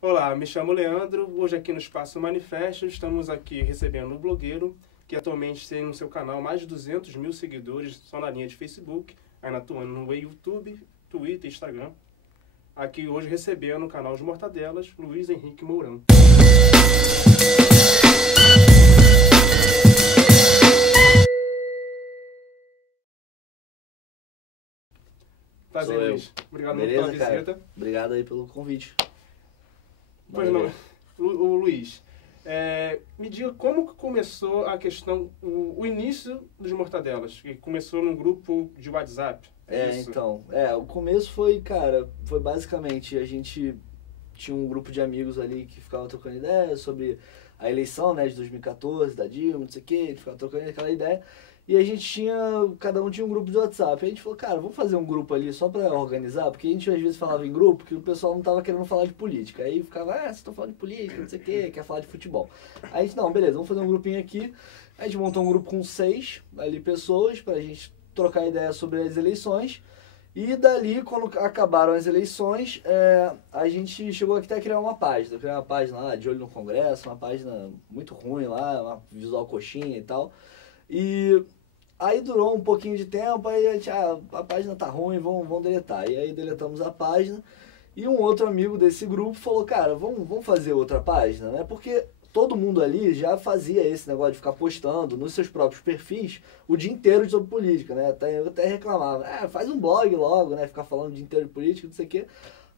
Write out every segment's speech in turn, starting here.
Olá, me chamo Leandro. Hoje aqui no Espaço Manifesto estamos aqui recebendo o blogueiro, que atualmente tem no seu canal mais de 200 mil seguidores só na linha de Facebook, ainda atuando no YouTube, Twitter e Instagram. Aqui hoje recebendo no canal de Mortadelas, Luiz Henrique Mourão. Prazer, Sou eu. Luiz. Obrigado muito Beleza, pela cara? visita. Obrigado aí pelo convite. Pois não, o Luiz, me diga como que começou a questão, o início dos Mortadelas, que começou num grupo de WhatsApp. Isso? Então, o começo foi, cara, foi basicamente, a gente tinha um grupo de amigos ali que ficava trocando ideia sobre a eleição, né, de 2014, da Dilma, não sei o que, a gente ficava trocando aquela ideia, e a gente cada um tinha um grupo de WhatsApp, aí a gente falou, cara, vamos fazer um grupo ali só pra organizar, porque a gente às vezes falava em grupo que o pessoal não tava querendo falar de política, aí ficava, vocês estão falando de política, não sei o que, quer falar de futebol. Aí a gente, não, beleza, vamos fazer um grupinho aqui, a gente montou um grupo com 6 ali pessoas pra gente trocar ideia sobre as eleições. E dali, quando acabaram as eleições, a gente chegou até a criar uma página. Criar uma página lá, de olho no Congresso, uma página muito ruim lá, uma visual coxinha e tal. E aí durou um pouquinho de tempo, aí a gente, a página tá ruim, vamos deletar. E aí deletamos a página. E um outro amigo desse grupo falou, cara, vamos fazer outra página, né? Porque todo mundo ali já fazia esse negócio de ficar postando nos seus próprios perfis o dia inteiro sobre política, né? Eu até reclamava, faz um blog logo, né? Ficar falando o dia inteiro de política, não sei o quê.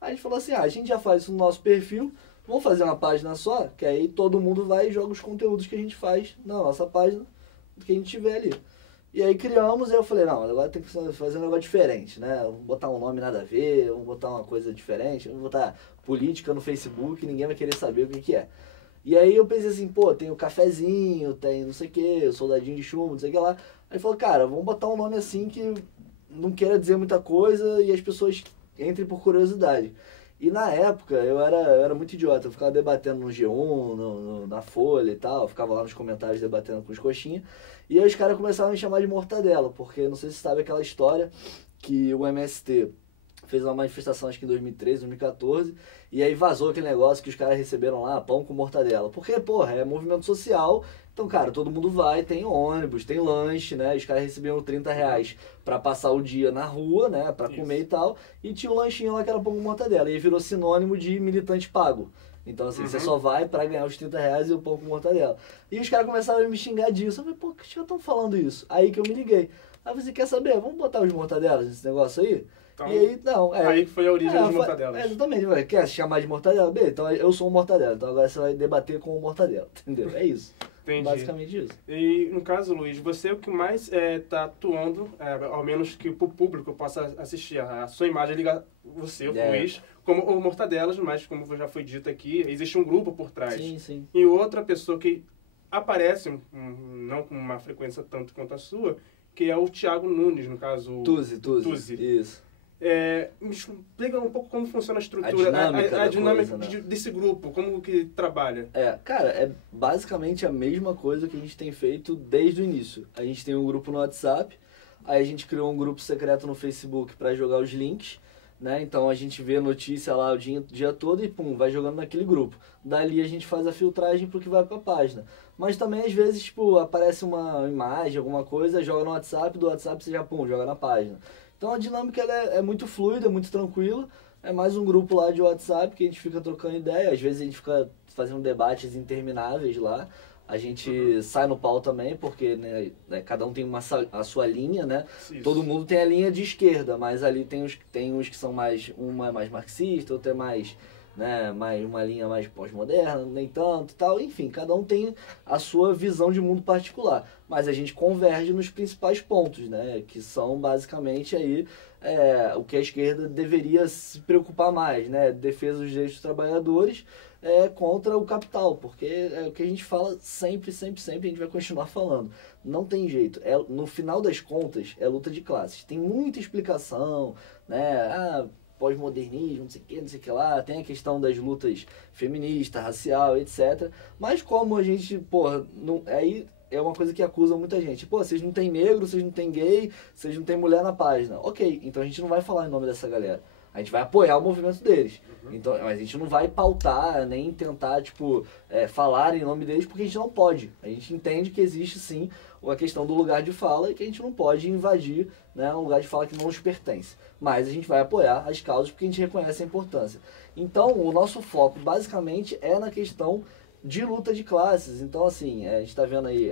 Aí a gente falou assim, a gente já faz isso no nosso perfil, vamos fazer uma página só, que aí todo mundo vai e joga os conteúdos que a gente faz na nossa página, que a gente tiver ali. E aí criamos, e eu falei, não, agora tem que fazer um negócio diferente, né? Vamos botar um nome nada a ver, vamos botar uma coisa diferente, vamos botar política no Facebook, ninguém vai querer saber o que é. E aí eu pensei assim, tem o cafezinho, tem não sei o que, o soldadinho de chumbo, não sei o que lá. Aí falou, cara, vamos botar um nome assim que não queira dizer muita coisa e as pessoas entrem por curiosidade. E na época eu era muito idiota, eu ficava debatendo no G1, na Folha e tal, eu ficava lá nos comentários debatendo com os coxinhas. E aí os caras começaram a me chamar de Mortadela, porque não sei se você sabe aquela história que o MST fez uma manifestação acho que em 2013, 2014, e aí vazou aquele negócio que os caras receberam lá, pão com mortadela. Porque, é movimento social, então, cara, todo mundo vai, tem ônibus, tem lanche, né? Os caras recebiam R$ 30 pra passar o dia na rua, né? Pra comer e tal, e tinha um lanchinho lá que era pão com mortadela, e aí virou sinônimo de militante pago. Então, assim, você só vai pra ganhar os R$ 30 e o pão com mortadela. E os caras começaram a me xingar disso. Eu falei, que os caras estão falando isso? Aí que eu me liguei. Aí você quer saber? Vamos botar os mortadelas nesse negócio aí? Então, e aí, não, aí foi a origem das Mortadelas. Exatamente, quer se chamar de mortadela? Bem, então eu sou um mortadela, então agora você vai debater com o mortadela, entendeu? É isso. Entendi. Basicamente isso. E no caso, Luiz, você é o que mais está atuando, ao menos que o público possa assistir. A sua imagem liga você, o Luiz, como o Mortadelas, mas como já foi dito aqui, existe um grupo por trás. Sim, sim. E outra pessoa que aparece, não com uma frequência tanto quanto a sua, que é o Thiago Nunes, no caso. Tuzi. Isso. Me explica um pouco como funciona a estrutura, a dinâmica coisa, né? desse grupo, como que trabalha. Cara, é basicamente a mesma coisa que a gente tem feito desde o início. A gente tem um grupo no WhatsApp, aí a gente criou um grupo secreto no Facebook para jogar os links, né? Então a gente vê a notícia lá o dia todo e vai jogando naquele grupo. Dali a gente faz a filtragem pro que vai pra página. Mas também às vezes, aparece uma imagem, alguma coisa, joga no WhatsApp, do WhatsApp você já, joga na página. Então a dinâmica ela é muito fluida, muito tranquila. É mais um grupo lá de WhatsApp que a gente fica trocando ideia. Às vezes a gente fica fazendo debates intermináveis lá. A gente sai no pau também, porque cada um tem a sua linha, né? Isso. Todo mundo tem a linha de esquerda, mas ali tem uns que são uma é mais marxista, outra é mais uma linha mais pós-moderna, nem tanto e tal. Enfim, cada um tem a sua visão de mundo particular. Mas a gente converge nos principais pontos, né? Que são basicamente aí o que a esquerda deveria se preocupar mais, né? Defesa dos direitos dos trabalhadores contra o capital, porque é o que a gente fala sempre, sempre, sempre, a gente vai continuar falando. Não tem jeito. No final das contas, é luta de classes. Tem muita explicação, né? Pós-modernismo, não sei o que lá, tem a questão das lutas feministas, racial, etc. Mas como a gente, aí é uma coisa que acusa muita gente. Vocês não tem negro, vocês não tem gay, vocês não tem mulher na página. Ok, então a gente não vai falar em nome dessa galera. A gente vai apoiar o movimento deles. Então, mas a gente não vai pautar, nem tentar, tipo, falar em nome deles, porque a gente não pode. A gente entende que existe, sim, a questão do lugar de fala e que a gente não pode invadir, né, um lugar de fala que não nos pertence. Mas a gente vai apoiar as causas porque a gente reconhece a importância. Então, o nosso foco, basicamente, é na questão de luta de classes. Então, assim, a gente está vendo aí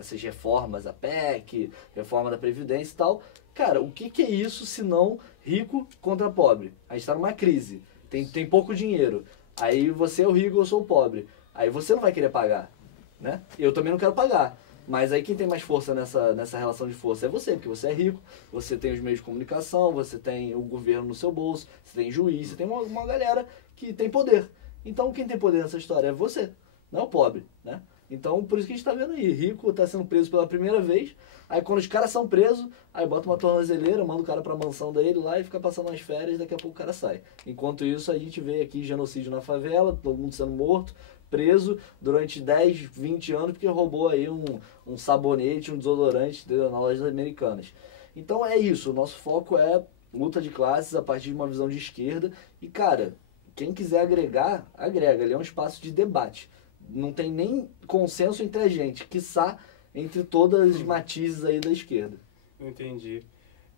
essas reformas, a PEC, reforma da Previdência e tal. Cara, o que é isso se não rico contra pobre? A gente está numa crise, tem pouco dinheiro. Aí você é o rico, eu sou o pobre. Aí você não vai querer pagar, né? Eu também não quero pagar. Mas aí quem tem mais força nessa relação de força é você, porque você é rico, você tem os meios de comunicação, você tem o governo no seu bolso, você tem juiz, você tem uma galera que tem poder. Então quem tem poder nessa história é você, não é o pobre, né? Então por isso que a gente tá vendo aí, rico tá sendo preso pela primeira vez, aí quando os caras são presos, aí bota uma tornozeleira, manda o cara pra mansão dele lá e fica passando as férias, daqui a pouco o cara sai. Enquanto isso a gente vê aqui genocídio na favela, todo mundo sendo morto, preso durante 10, 20 anos porque roubou aí um sabonete, um desodorante na lojas americanas. Então é isso, o nosso foco é luta de classes a partir de uma visão de esquerda e, cara, quem quiser agregar, agrega, ele é um espaço de debate. Não tem nem consenso entre a gente, quiçá entre todas as matizes aí da esquerda. Entendi.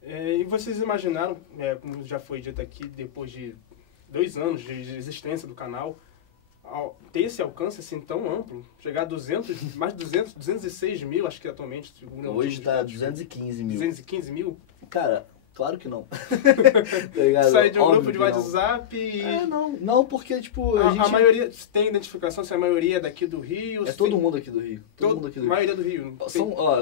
E vocês imaginaram, como já foi dito aqui, depois de 2 anos de existência do canal, ter esse alcance assim tão amplo, chegar a 200, mais de 206 mil, acho que atualmente. Hoje está 215 mil. 215 mil? Cara, claro que não. Tá ligado? Sair de um Óbvio grupo de que não. WhatsApp e... Não, porque, tipo, a gente... A maioria tem identificação, se a maioria é daqui do Rio... É todo mundo aqui do Rio. Todo mundo aqui do Rio. A maioria do Rio.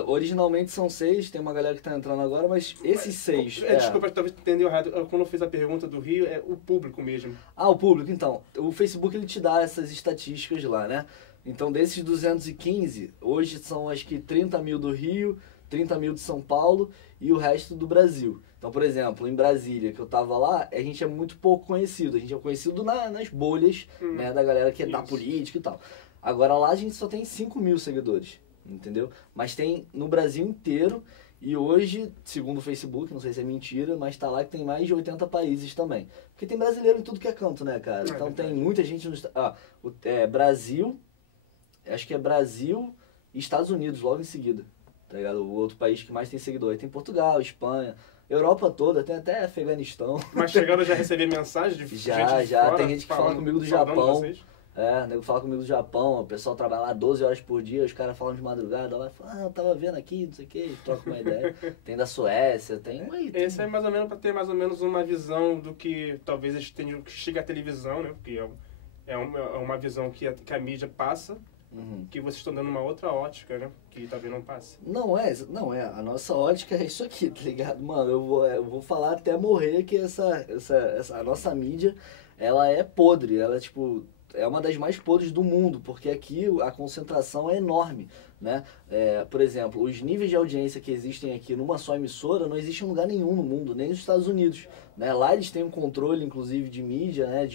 Originalmente são 6, tem uma galera que tá entrando agora, mas esses 6... Desculpa, talvez entendeu errado. Quando eu fiz a pergunta do Rio, é o público mesmo. O público, então. O Facebook, ele te dá essas estatísticas lá, né? Então, desses 215, hoje são acho que 30 mil do Rio, 30 mil de São Paulo e o resto do Brasil. Então, por exemplo, em Brasília, que eu tava lá, a gente é muito pouco conhecido. A gente é conhecido nas bolhas, né, da galera que é da política e tal. Agora lá a gente só tem 5 mil seguidores, entendeu? Mas tem no Brasil inteiro e hoje, segundo o Facebook, não sei se é mentira, mas tá lá que tem mais de 80 países também. Porque tem brasileiro em tudo que é canto, né, cara? Então tem muita gente no... Brasil, acho que é Brasil e Estados Unidos logo em seguida, tá ligado? O outro país que mais tem seguidor. Aí tem Portugal, Espanha... Europa toda, tem até Afeganistão. Mas chegando já a receber mensagem de gente Já. fora, Tem gente que fala comigo do Japão. Nego fala comigo do Japão, o pessoal trabalha lá 12 horas por dia, os caras falam de madrugada, lá fala, eu tava vendo aqui, não sei o que, troca uma ideia. Tem da Suécia, tem... Esse é mais ou menos para ter mais ou menos uma visão do que talvez que chega à televisão, né? Porque é uma visão que a mídia passa. Que vocês estão dando uma outra ótica, né? Que talvez não passe. Não é. A nossa ótica é isso aqui, tá ligado? Mano, eu vou falar até morrer que a nossa mídia, ela é podre. Ela, tipo, é uma das mais podres do mundo, porque aqui a concentração é enorme, né? Por exemplo, os níveis de audiência que existem aqui numa só emissora não existe em lugar nenhum no mundo, nem nos Estados Unidos, né? Lá eles têm um controle, inclusive, de mídia, né?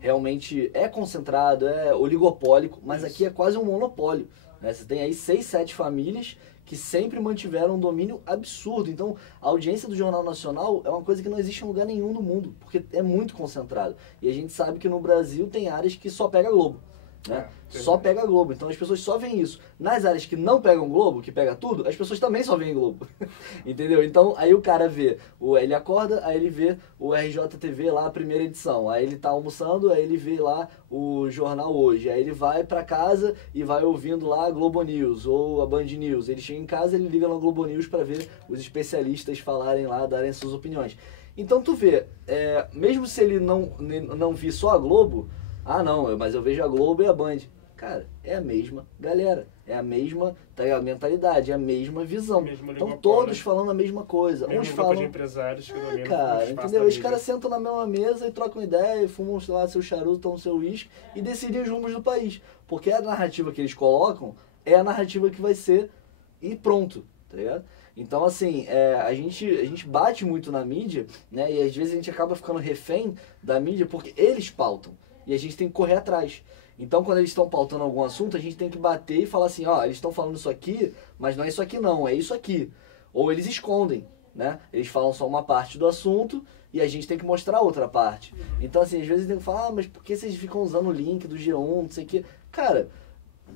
Realmente é concentrado, é oligopólico, mas aqui é quase um monopólio, né? Você tem aí 6, 7 famílias que sempre mantiveram um domínio absurdo. Então, a audiência do Jornal Nacional é uma coisa que não existe em lugar nenhum no mundo, porque é muito concentrado. E a gente sabe que no Brasil tem áreas que só pega Globo, né? Só pega Globo, então as pessoas só veem isso. Nas áreas que não pegam Globo, que pega tudo, as pessoas também só veem Globo. Entendeu? Então aí o cara vê, ele acorda, aí ele vê o RJTV lá, a primeira edição, aí ele tá almoçando, aí ele vê lá o Jornal Hoje, aí ele vai pra casa e vai ouvindo lá a Globo News ou a Band News. Ele chega em casa, ele liga na Globo News pra ver os especialistas falarem lá, darem suas opiniões. Então tu vê, mesmo se ele não vir só a Globo, não, mas eu vejo a Globo e a Band. Cara, é a mesma galera, é a mesma mentalidade, é a mesma visão. Estão todos falando a mesma coisa. Uns falam de empresários que dominam cara, entendeu? Os caras sentam na mesma mesa e trocam ideia, e fumam, sei lá, seu charuto, tomam seu uísque e decidem os rumos do país. Porque a narrativa que eles colocam é a narrativa que vai ser e pronto, tá ligado? Então, assim, a gente bate muito na mídia, né? E às vezes a gente acaba ficando refém da mídia porque eles pautam. E a gente tem que correr atrás. Então, quando eles estão pautando algum assunto, a gente tem que bater e falar assim, eles estão falando isso aqui, mas não é isso aqui não, é isso aqui. Ou eles escondem, né? Eles falam só uma parte do assunto e a gente tem que mostrar a outra parte. Então, assim, às vezes tem que falar, mas por que vocês ficam usando o link do G1, não sei o quê? Cara,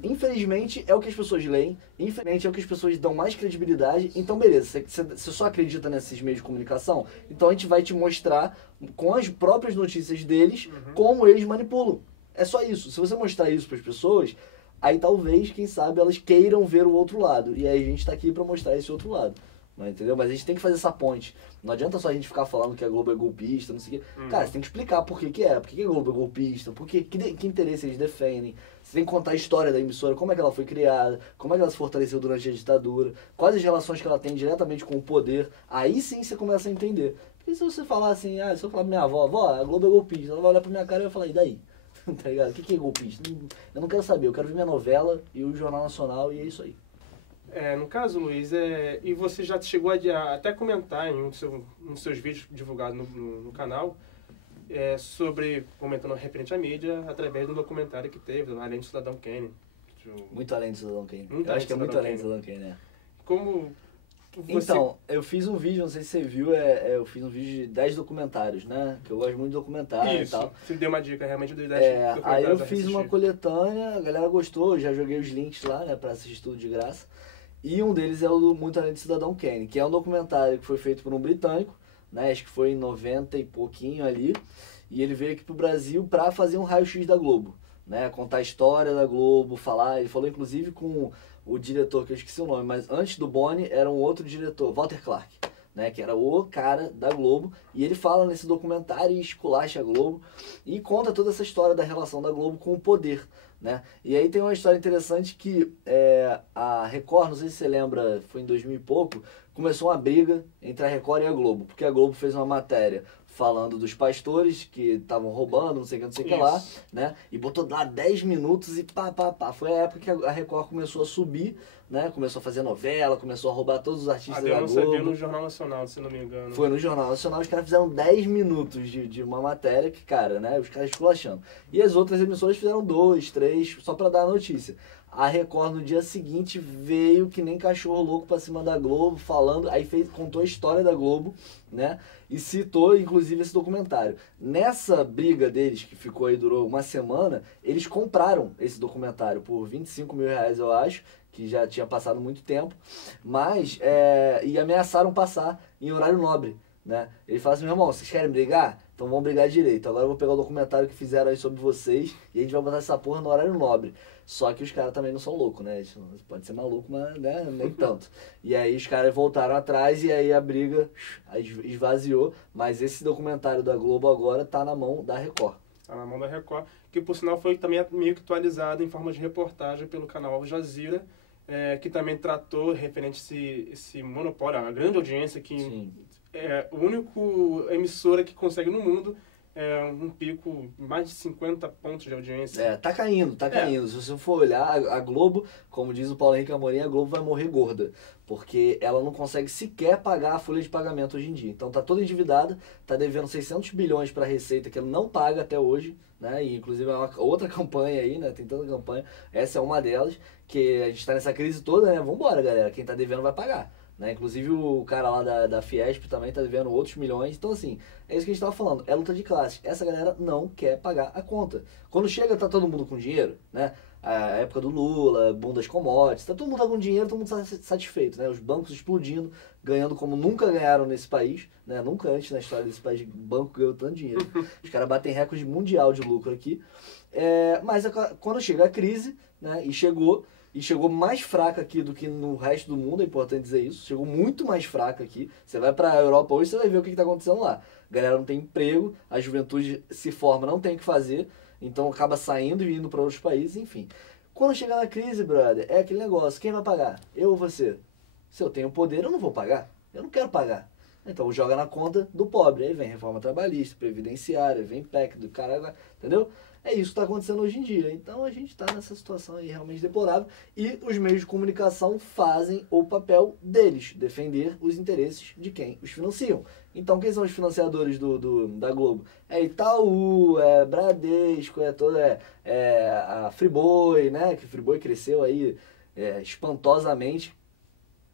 infelizmente é o que as pessoas leem, infelizmente é o que as pessoas dão mais credibilidade. Então, beleza, você só acredita nesses meios de comunicação, então a gente vai te mostrar com as próprias notícias deles como eles manipulam. É só isso. Se você mostrar isso para as pessoas, aí talvez, quem sabe, elas queiram ver o outro lado. E aí a gente tá aqui para mostrar esse outro lado. Não, entendeu? Mas a gente tem que fazer essa ponte. Não adianta só a gente ficar falando que a Globo é golpista, não sei o quê. Cara, você tem que explicar por que é. Por que a Globo é golpista, que interesse eles defendem. Você tem que contar a história da emissora, como é que ela foi criada, como é que ela se fortaleceu durante a ditadura, quais as relações que ela tem diretamente com o poder. Aí sim você começa a entender. Porque se você falar assim, se eu falar pra minha avó, a Globo é golpista, ela vai olhar pra minha cara e vai falar, e daí? Tá ligado? O que é golpista? Eu não quero saber, eu quero ver minha novela e o Jornal Nacional e é isso aí. No caso, Luiz, e você já chegou a até comentar em um dos seus vídeos divulgados no canal, comentando referente à mídia, através do documentário que teve, Além do Cidadão Kane. Muito além do Cidadão Kane. Eu acho que é muito além do Cidadão Kane, né? Como você... Então, eu fiz um vídeo, não sei se você viu, eu fiz um vídeo de 10 documentários, né? Que eu gosto muito de documentário e tal. Você deu uma dica realmente dos 10 documentários. Aí eu fiz uma coletânea, a galera gostou, já joguei os links lá, né, pra assistir tudo de graça. E um deles é o do Muito Além do Cidadão Kane, que é um documentário que foi feito por um britânico, né? Acho que foi em 90 e pouquinho ali. E ele veio aqui pro Brasil pra fazer um raio-x da Globo, né? Contar a história da Globo, falar. Ele falou inclusive com o diretor, que eu esqueci o nome, mas antes do Boni era um outro diretor, Walter Clark, né? Que era o cara da Globo. E ele fala nesse documentário e esculacha a Globo e conta toda essa história da relação da Globo com o poder, né? E aí tem uma história interessante que a Record, não sei se você lembra, foi em 2000 e pouco, começou uma briga entre a Record e a Globo, porque a Globo fez uma matéria falando dos pastores que estavam roubando, não sei o que lá, né? E botou lá 10 minutos e pá. Foi a época que a Record começou a subir, né? Começou a fazer novela, começou a roubar todos os artistas da Globo. Você viu no Jornal Nacional, se não me engano. Foi no Jornal Nacional, os caras fizeram 10 minutos de uma matéria que, cara, né? Os caras esculachando. E as outras emissoras fizeram 2, 3, só pra dar a notícia. A Record no dia seguinte veio que nem cachorro louco pra cima da Globo, falando, aí contou a história da Globo, né? E citou, inclusive, esse documentário. Nessa briga deles, que ficou aí, durou uma semana, eles compraram esse documentário por 25 mil reais, eu acho, que já tinha passado muito tempo, mas, e ameaçaram passar em horário nobre, né? Ele fala assim, meu irmão, vocês querem brigar? Então vamos brigar direito. Agora eu vou pegar o documentário que fizeram aí sobre vocês e a gente vai botar essa porra no horário nobre. Só que os caras também não são loucos, né? Pode ser maluco, mas né, nem tanto. E aí os caras voltaram atrás e aí a briga esvaziou. Mas esse documentário da Globo agora tá na mão da Record. Tá na mão da Record, que por sinal foi também meio que atualizado em forma de reportagem pelo canal Al Jazeera, que também tratou referente a esse monopólio, a grande audiência que... Sim. É a única emissora que consegue no mundo um pico, mais de 50 pontos de audiência. Tá caindo. Se você for olhar, a Globo, como diz o Paulo Henrique Amorim, a Globo vai morrer gorda. Porque ela não consegue sequer pagar a folha de pagamento hoje em dia. Então tá toda endividada, tá devendo 600 bilhões para a Receita, que ela não paga até hoje, né? E inclusive é uma outra campanha aí, né? Tem tanta campanha. Essa é uma delas, que a gente tá nessa crise toda, né? Vambora, galera. Quem tá devendo vai pagar. Né? Inclusive o cara lá da Fiesp também tá devendo outros milhões. Então assim, é isso que a gente tava falando, é luta de classe. Essa galera não quer pagar a conta. Quando chega, tá todo mundo com dinheiro, né? A época do Lula, boom das commodities, tá todo mundo com dinheiro, todo mundo satisfeito, né? Os bancos explodindo, ganhando como nunca ganharam nesse país, né? Nunca antes na história desse país banco ganhou tanto dinheiro. Os caras batem recorde mundial de lucro aqui. Mas quando chega a crise, né? E chegou mais fraca aqui do que no resto do mundo, é importante dizer isso. Chegou muito mais fraca aqui. Você vai pra Europa hoje, você vai ver o que tá acontecendo lá. A galera não tem emprego, a juventude se forma, não tem o que fazer, então acaba saindo e indo para outros países, enfim. Quando chegar na crise, brother, é aquele negócio, quem vai pagar? Eu ou você? Se eu tenho poder, eu não vou pagar. Eu não quero pagar. Então joga na conta do pobre. Aí vem reforma trabalhista, previdenciária, vem PEC do caralho, entendeu? É isso que está acontecendo hoje em dia. Então a gente está nessa situação aí realmente deplorável e os meios de comunicação fazem o papel deles, defender os interesses de quem os financiam. Então quem são os financiadores da Globo? É Itaú, é Bradesco, a Friboi, né? Que Friboi cresceu aí espantosamente.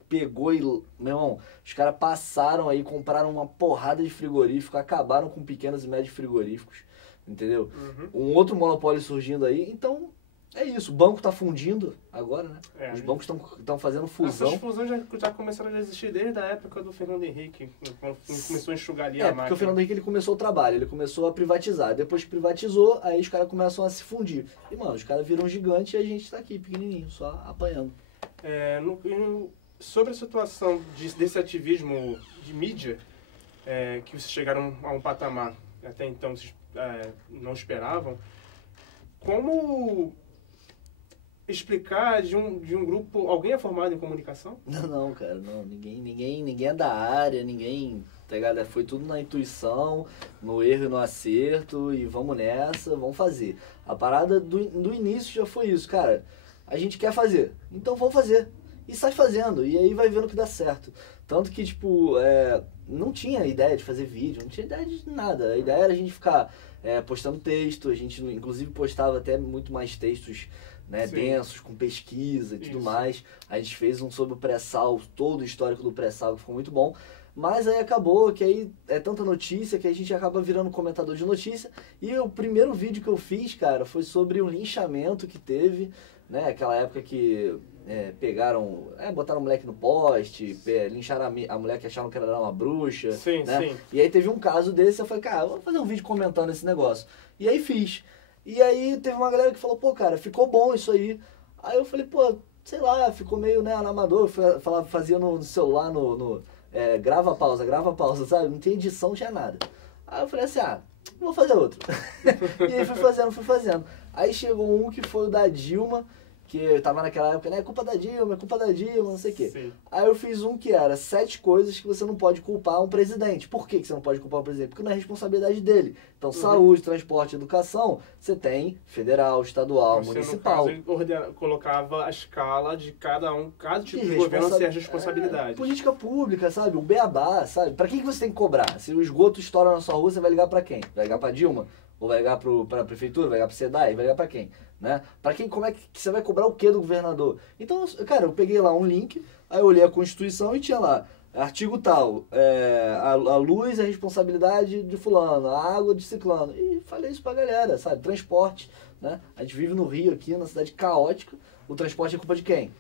pegou e, meu irmão, os caras passaram aí, compraram uma porrada de frigorífico, acabaram com pequenos e médios frigoríficos, entendeu? Um outro monopólio surgindo aí, então é isso. O banco tá fundindo agora, né? Os bancos estão fazendo fusão. Essas fusões já começaram a existir desde a época do Fernando Henrique, quando começou a enxugar ali a máquina. Porque o Fernando Henrique ele começou o trabalho, ele começou a privatizar. Depois que privatizou, aí os caras começam a se fundir. E, mano, os caras viram gigante e a gente tá aqui, pequenininho, só apanhando. Sobre a situação desse ativismo de mídia, que vocês chegaram a um patamar, até então vocês não esperavam, como explicar de um grupo... Alguém é formado em comunicação? Não, cara, não. Ninguém é da área, ninguém... Tá ligado? Foi tudo na intuição, no erro e no acerto, e vamos nessa, vamos fazer. A parada do início já foi isso, cara. A gente quer fazer, então vamos fazer. E sai fazendo, e aí vai vendo que dá certo. Tanto que, tipo, não tinha ideia de fazer vídeo, não tinha ideia de nada. A ideia era a gente ficar postando texto, a gente inclusive postava até muito mais textos, né, densos, com pesquisa e tudo mais. A gente fez um sobre o pré-sal, todo o histórico do pré-sal, que ficou muito bom. Mas aí acabou que aí é tanta notícia que a gente acaba virando comentador de notícia. E o primeiro vídeo que eu fiz, cara, foi sobre um linchamento que teve, né, aquela época que botaram o moleque no poste, lincharam a mulher que acharam que ela era uma bruxa, né? E aí teve um caso desse, eu falei, cara, vou fazer um vídeo comentando esse negócio. E aí fiz. E aí teve uma galera que falou, pô, cara, ficou bom isso aí. Aí eu falei, pô, sei lá, ficou meio, né, amador. Eu fazia no celular, grava pausa, sabe? Não tinha edição, não tinha nada. Aí eu falei assim, vou fazer outro. E aí fui fazendo. Aí chegou um que foi o da Dilma, que tava naquela época, né, culpa da Dilma, não sei o quê. Sim. Aí eu fiz um que era 7 coisas que você não pode culpar um presidente. Por que você não pode culpar um presidente? Porque não é responsabilidade dele. Então, saúde, transporte, educação, você tem federal, estadual, municipal. No caso, colocava a escala de cada tipo de governo ser a responsabilidade. Política pública, sabe? O beabá, sabe? Pra quem que você tem que cobrar? Se o esgoto estoura na sua rua, você vai ligar pra quem? Vai ligar pra Dilma? Ou vai ligar pra prefeitura? Vai ligar pro SEDAI? Vai ligar pra quem? Né? Pra quem, como é que você vai cobrar o que do governador? Então, cara, eu peguei lá um link, aí eu olhei a Constituição e tinha lá, artigo tal, a luz é responsabilidade de fulano, a água de ciclano. E falei isso pra galera, sabe? Transporte, né? A gente vive no Rio aqui, na cidade caótica, o transporte é culpa de quem?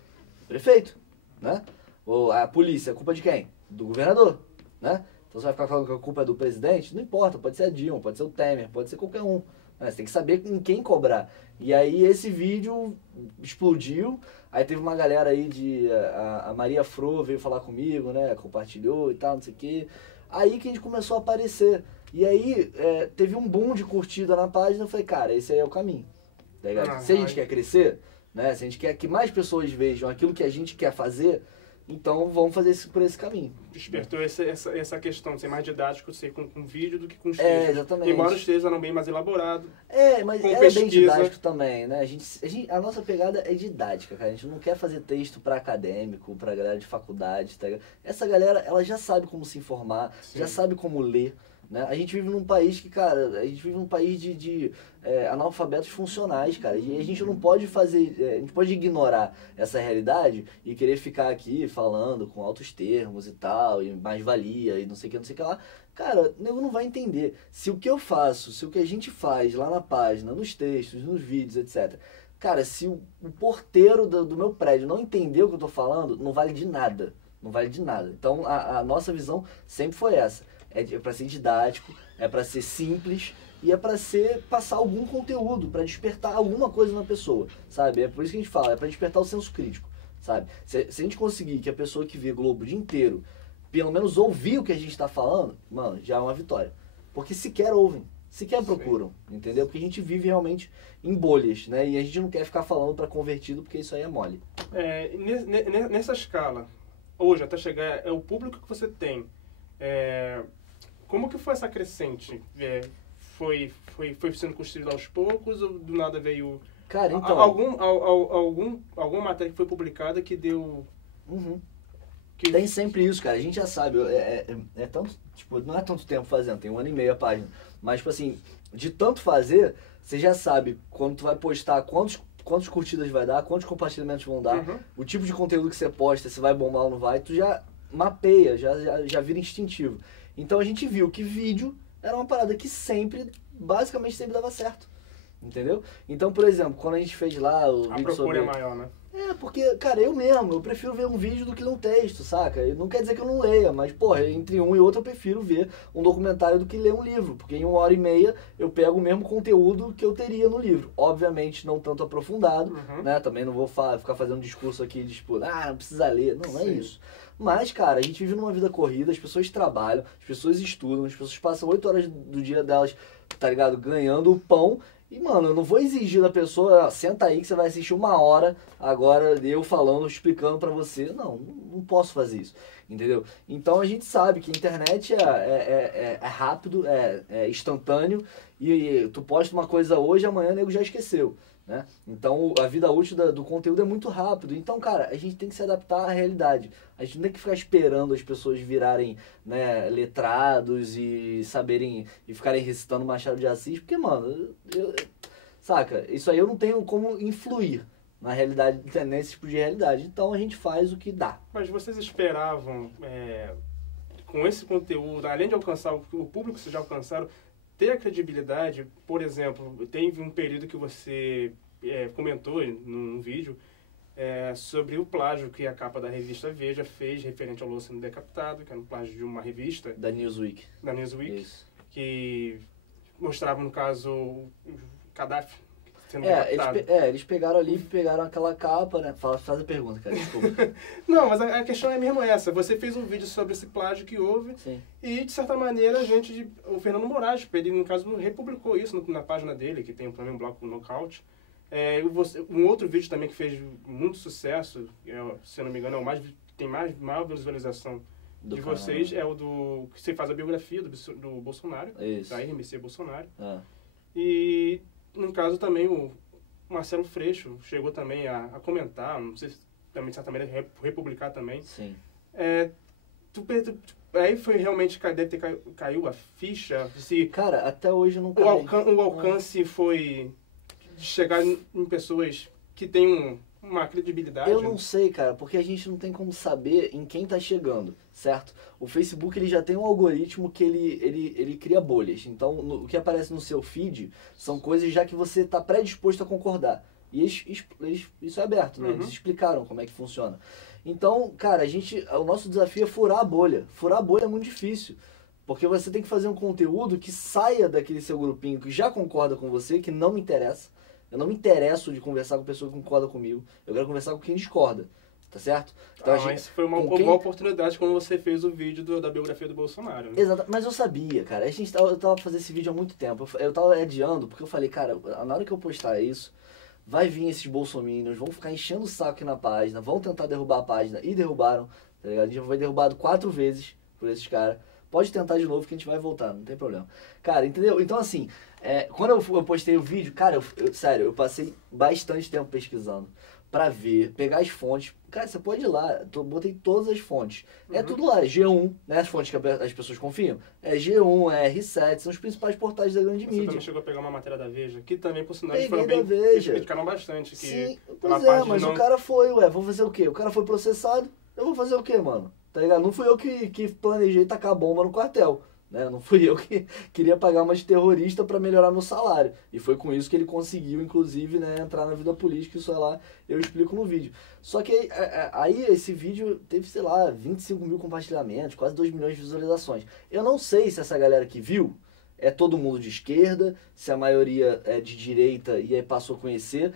Prefeito, né? Ou a polícia é culpa de quem? Do governador, né? Então você vai ficar falando que a culpa é do presidente? Não importa, pode ser a Dilma, pode ser o Temer, pode ser qualquer um. Né? Você tem que saber em quem cobrar. E aí esse vídeo explodiu, aí teve uma galera aí a Maria Fro veio falar comigo, né, compartilhou e tal, não sei o quê. Aí que a gente começou a aparecer. E aí teve um boom de curtida na página, eu falei, cara, esse aí é o caminho. Tá ligado? Se a gente quer crescer, né, se a gente quer que mais pessoas vejam aquilo que a gente quer fazer, então vamos fazer isso por esse caminho. Despertou essa questão de ser mais didático, ser com vídeo do que com os textos. Exatamente. Embora os textos eram bem mais elaborados. Mas com é pesquisa. bem didático também, né? A nossa pegada é didática, cara. A gente não quer fazer texto para acadêmico, pra galera de faculdade, tá ligado? Essa galera, ela já sabe como se informar, já sabe como ler. Né? A gente vive num país que, cara, de analfabetos funcionais, cara, e a gente não pode a gente pode ignorar essa realidade e querer ficar aqui falando com altos termos e tal, e mais-valia e não sei o que lá. Cara, o nego não vai entender. Se o que eu faço, se o que a gente faz lá na página, nos textos, nos vídeos, etc. Cara, se o porteiro do meu prédio não entender o que eu tô falando, não vale de nada. Não vale de nada. Então, a nossa visão sempre foi essa. É para ser didático, é para ser simples e é para passar algum conteúdo, para despertar alguma coisa na pessoa, sabe? É por isso que a gente fala, é para despertar o senso crítico, sabe? Se a gente conseguir que a pessoa que vê Globo o dia inteiro, pelo menos ouvir o que a gente está falando, mano, já é uma vitória. Porque sequer ouvem, sequer procuram, entendeu? Porque a gente vive realmente em bolhas, né? E a gente não quer ficar falando para convertido, porque isso aí é mole. Nessa escala, hoje, até chegar, é o público que você tem. Como que foi essa crescente? Foi sendo construído aos poucos ou do nada veio... Cara, então... Alguma matéria que foi publicada que deu... Tem sempre isso, cara. A gente já sabe. Não é tanto tempo fazendo, tem 1 ano e meio a página. Mas, tipo assim, de tanto fazer, você já sabe quando tu vai postar, quantos quantas curtidas vai dar, quantos compartilhamentos vão dar, o tipo de conteúdo que você posta, se vai bombar ou não vai, tu já mapeia, já vira instintivo. Então a gente viu que vídeo era uma parada que basicamente sempre dava certo. Entendeu? Então, por exemplo, quando a gente fez lá o vídeo sobre... A procura é maior, né? Porque, cara, eu prefiro ver um vídeo do que ler um texto, saca? E não quer dizer que eu não leia, mas, porra, entre um e outro eu prefiro ver um documentário do que ler um livro. Porque em 1h30 eu pego o mesmo conteúdo que eu teria no livro. Obviamente não tanto aprofundado, né? Também não vou ficar fazendo um discurso aqui de, tipo, não precisa ler. Não é isso. Mas, cara, a gente vive numa vida corrida, as pessoas trabalham, as pessoas estudam, as pessoas passam 8 horas do dia delas, tá ligado? Ganhando o pão. E, mano, eu não vou exigir da pessoa, senta aí que você vai assistir 1 hora agora eu falando, explicando pra você. Não posso fazer isso, entendeu? Então a gente sabe que a internet é rápido, é instantâneo e tu posta uma coisa hoje, amanhã o nego já esqueceu, né? Então a vida útil do conteúdo é muito rápido. Então, cara, a gente tem que se adaptar à realidade. A gente não tem que ficar esperando as pessoas virarem, né, letrados e saberem e ficarem recitando Machado de Assis, porque, mano, saca? Isso aí eu não tenho como influir na realidade, nesse tipo de realidade. Então a gente faz o que dá. Mas vocês esperavam, com esse conteúdo, além de alcançar o público que vocês já alcançaram, ter a credibilidade? Por exemplo, teve um período que você comentou num vídeo sobre o plágio que a capa da revista Veja fez referente ao Luciano Decapitado, que era um plágio de uma revista da Newsweek, Isso. Que mostrava, no caso, o Gaddafi sendo decapitado. Eles pegaram ali, pegaram aquela capa, né? Faz a pergunta, cara, desculpa. Não, mas a questão é mesmo essa. Você fez um vídeo sobre esse plágio que houve. Sim. E, de certa maneira, o Fernando Moraes, ele, no caso, republicou isso na página dele, que tem também um bloco Nocaute. Um outro vídeo também que fez muito sucesso, se eu não me engano, tem maior visualização de vocês, é o do que você faz a biografia do Bolsonaro, da RMC Bolsonaro. E, no caso, também o Marcelo Freixo chegou também a comentar, não sei se também, de certa maneira, republicar também. Sim. Aí foi realmente, deve ter caiu a ficha. Cara, até hoje não caiu. O alcance foi de chegar em pessoas que têm uma credibilidade. Eu não sei, cara, porque a gente não tem como saber em quem tá chegando, certo? O Facebook, ele já tem um algoritmo que ele cria bolhas. Então, o que aparece no seu feed são coisas já que você tá predisposto a concordar. E isso é aberto, né? Eles explicaram como é que funciona. Então, cara, o nosso desafio é furar a bolha. Furar a bolha é muito difícil. Porque você tem que fazer um conteúdo que saia daquele seu grupinho que já concorda com você, que não me interessa. Eu não me interesso de conversar com pessoa que concorda comigo. Eu quero conversar com quem discorda. Tá certo? Então, mas foi uma boa oportunidade quando você fez o vídeo da biografia do Bolsonaro. Né? Exato, mas eu sabia, cara. Eu tava fazendo esse vídeo há muito tempo. Eu tava adiando, porque eu falei, cara, na hora que eu postar isso, vai vir esses bolsominions, vão ficar enchendo o saco aqui na página, vão tentar derrubar a página. E derrubaram, tá ligado? A gente já foi derrubado 4 vezes por esses caras. Pode tentar de novo que a gente vai voltar, não tem problema. Cara, entendeu? Então, assim, quando eu postei o vídeo, cara, sério, eu passei bastante tempo pesquisando pra ver, pegar as fontes. Cara, você pode ir lá, botei todas as fontes. É tudo lá, é G1, né? As fontes que as pessoas confiam. É G1, é R7, são os principais portais da grande mídia. Você também chegou a pegar uma matéria da Veja, que também, por sinal, eles foram bem... Eles criticaram bastante. Sim, pois é, mas o cara foi, vou fazer o quê? O cara foi processado, eu vou fazer o quê, mano? Tá ligado? Não fui eu que planejei tacar bomba no quartel, né? Não fui eu que queria pagar uma de terrorista pra melhorar meu salário. E foi com isso que ele conseguiu, inclusive, né, entrar na vida política, isso lá eu explico no vídeo. Só que aí esse vídeo teve, sei lá, 25 mil compartilhamentos, quase 2 milhões de visualizações. Eu não sei se essa galera que viu é todo mundo de esquerda, se a maioria é de direita e aí passou a conhecer.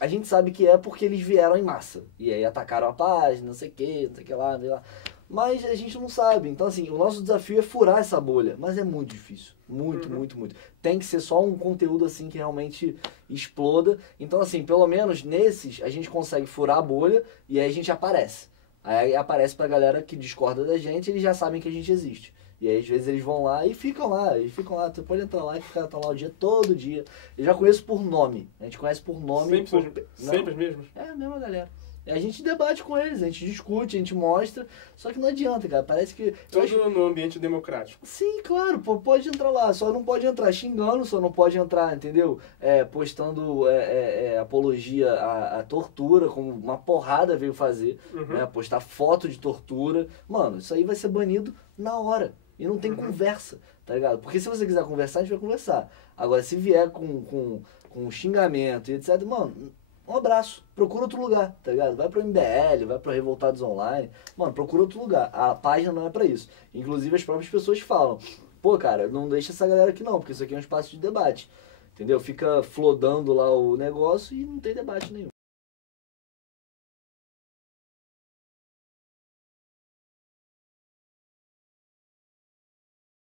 A gente sabe que é porque eles vieram em massa. E aí atacaram a página, não sei o que lá, não sei lá. Mas a gente não sabe. Então, assim, o nosso desafio é furar essa bolha. Mas é muito difícil. Muito, muito, muito. Tem que ser só um conteúdo, assim, que realmente exploda. Então, assim, pelo menos nesses, a gente consegue furar a bolha e aí a gente aparece. Aí aparece pra galera que discorda da gente, eles já sabem que a gente existe. E aí, às vezes, eles vão lá e ficam lá. Você pode entrar lá e ficar lá o dia, todo dia. Eu já conheço por nome. A gente conhece por nome. Sempre os mesmos? É a mesma galera. A gente debate com eles, a gente discute, a gente mostra, só que não adianta, cara, parece que... Tudo no ambiente democrático. Sim, claro, pô, pode entrar lá, só não pode entrar xingando, só não pode entrar, entendeu? Postando apologia à tortura, como uma porrada veio fazer, né? Postar foto de tortura. Mano, isso aí vai ser banido na hora. E não tem conversa, tá ligado? Porque se você quiser conversar, a gente vai conversar. Agora, se vier com xingamento e etc, mano... Um abraço, procura outro lugar, tá ligado? Vai pro MBL, vai pro Revoltados Online. Mano, procura outro lugar. A página não é pra isso. Inclusive as próprias pessoas falam, pô, cara, não deixa essa galera aqui não, porque isso aqui é um espaço de debate. Entendeu? Fica flodando lá o negócio e não tem debate nenhum.